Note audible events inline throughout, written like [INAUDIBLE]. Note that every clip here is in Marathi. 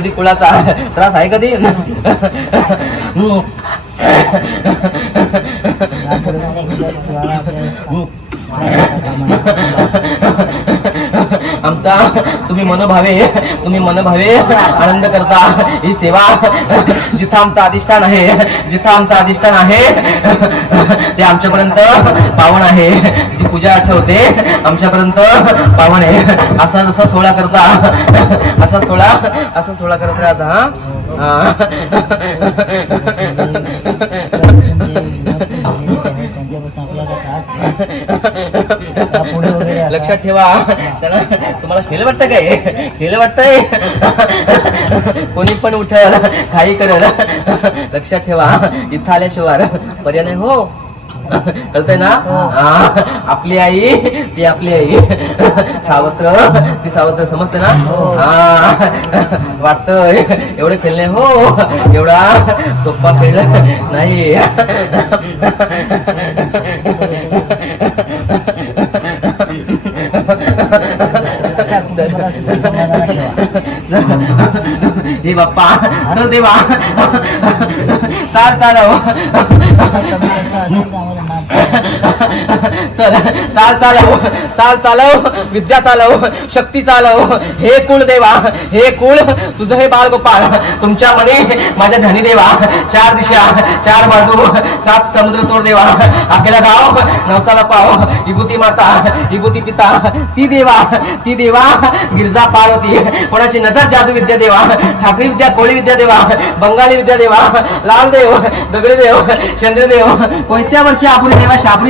कधी कुळाचा त्रास आहे कधी. आमचा तुम्ही मनोभावे तुम्ही मनोभावे आनंद करता. ही सेवा जिथं आमचं अधिष्ठान आहे जिथं आमचं अधिष्ठान आहे ते आमच्यापर्यंत पावन आहे. जी पूजा अर्चा होते आमच्यापर्यंत पावन आहे. असा जसा सोहळा करता असा सोहळा असा सोहळा करत राहता हा. [LAUGHS] लक्षात ठेवा. त्याला तुम्हाला खेळ वाटतं काय? खेळ वाटतंय? कोणी पण उठल काही करल लक्षात ठेवा. इथं आल्याशिवाय पर्याय नाही हो. कळतंय ना? हा, आपली आई ती आपली आई. सावत्र ती सावत्र समजते ना? हा. वाटतंय. एवढे खेळणे हो. एवढा सोपा खेळ नाही. हे बाप्पा चल देवा. चाल चाल हो. चल चाल चालव चाल चालव विद्या चालव शक्ती चालव. हे कुळ देवा हे कुळ तुझं हे बाळ गोपाळ तुमच्या मध्ये माझ्या धनी देवा. चार दिशा चार बाजू सात समुद्र तोड देवा. अखेला गाव नवसाला पाव विभूती माता विभूती पिता. ती देवा ती देवा गिरजा पार्वती. कोणाची नजर जादू विद्या देवा ठाकरी विद्या कोळी विद्या देवा बंगाली विद्या देवा लाल देव दगडी देव चंद्रदेव कोणत्या वर्षी आपुरी देवा शाबरी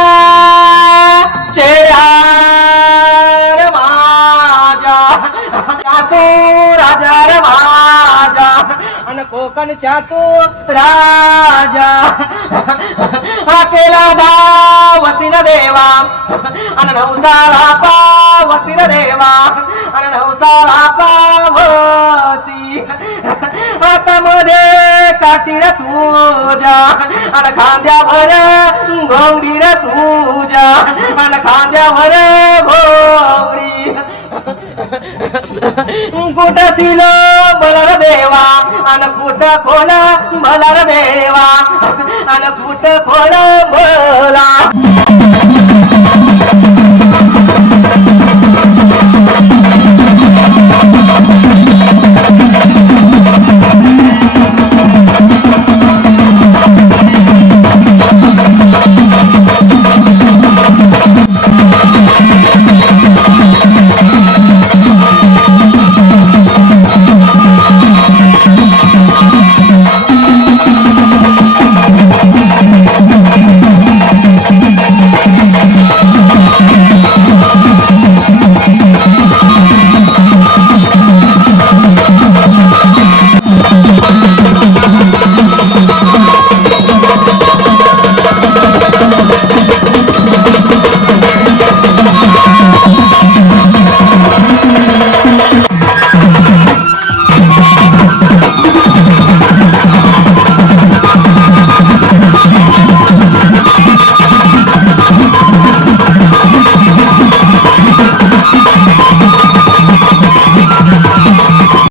घाटावरच्या चेहऱ्यावर माझ्या तू राजा रे माझा आणि कोकणच्या तू राजा हा केला वतीन देवा आणि नवसाला पावतीन देवा आणि नवसाला पावती हातामध्ये काटीर तुझ्या आणि खांद्यावर घोंगडीला तुझ्या आणि खांद्यावर घोंगडी कुठं तिल बलर देवा आणि कुठं खोल बलर देवा आणि कुठं खोल भला